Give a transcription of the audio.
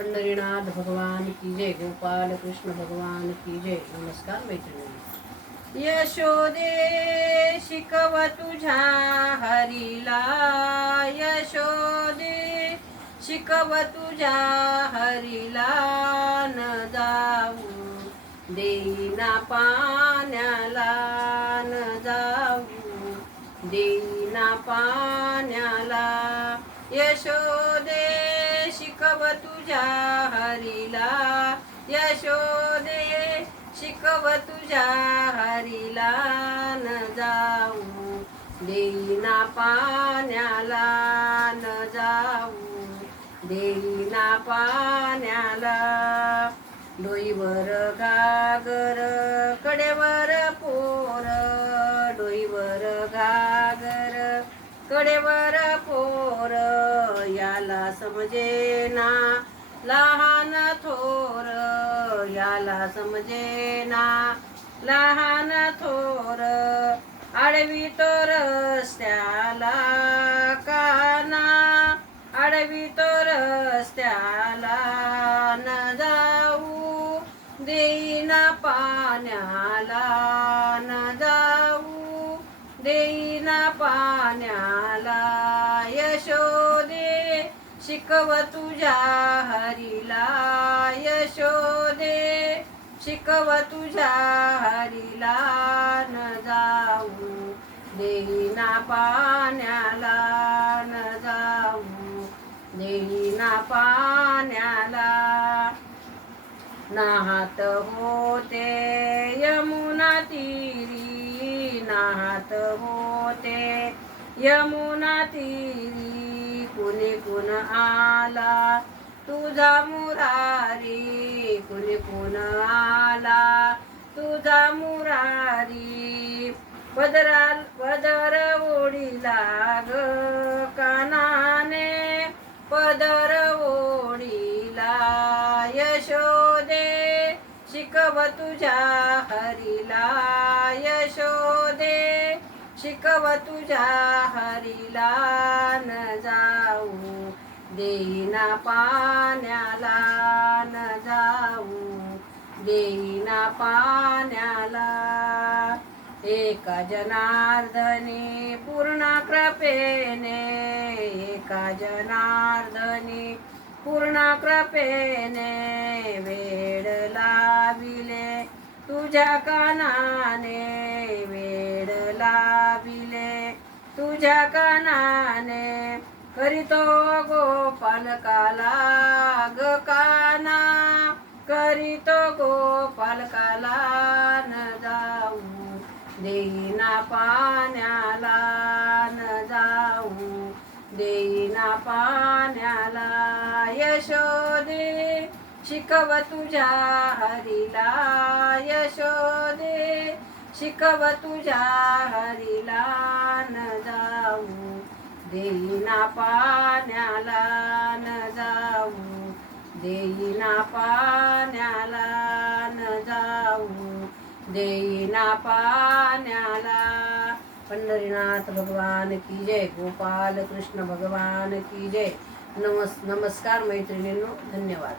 पंढरीनाथ भगवान की जय, गोपाल कृष्ण भगवान की जय. नमस्कार मैत्रिणी. यशोदे शिकव तुझ्या हरीला, यशोदे शिकव तुझ्या हरीला, न जाऊ देईना पाण्याला, न जाऊ देईना पाण्याला. यशोदे शिकव तुझ्या हरीला, यशोदे शिकव तुझ्या हरीला, न जाऊ देईना पाण्याला, न जाऊ देईना पाण्याला. डोईवर घागर कडेवर पोर, डोईवर घागर कडेवर पोर, याला समजेना लहान थोर, याला समजेना लहान थोर. आडवी तो रस्त्याला काना, आडवी तो रस्त्याला, न जाऊ देईना पाण्याला, न जाऊ देईना पाण्याला. यशोदे शिकव तुझ्या हरीला, यशोदे शिकव तुझ्या हरीला, न जाऊ देईना पाण्याला, न जाऊ देईना पाण्याला. नाहात होते यमुना तीरी, नाहात होते यमुना तीरी, कुणी कुण आला तुझा मुरारी, कुणी कुण आला तुझा मुरारी. पदर ओढीला ग कानाने, पदर ओढीला. यशोदे शिकव तुझ्या हरीला, यशोदे शिकव तुझ्या हरीला, न जाऊ देईना पाण्याला, न जाऊ देईना पाण्याला. एका जनार्दनी पूर्ण कृपेने, एका जनार्दनी पूर्ण कृपेने, वेड लाविले तुझ्या कानाने, वेड लाविले तुझ्या कानाने. करीतो गोपालकाला ग काना, करीतो गोपालकाला, न जाऊ देईना पाण्याला, न जाऊ देईना पाण्याला. यशोदे शिकव तुझ्या हरीला, यशोदे शिकव तुझ्या हरीला, न जाऊ देईना पाण्याला, न जाऊ देईना पाण्याला, न जाऊ देईना पाण्याला. पंढरीनाथ भगवान की जय, गोपाल कृष्ण भगवान की जय. नमस्कार मैत्रिणींनो, धन्यवाद.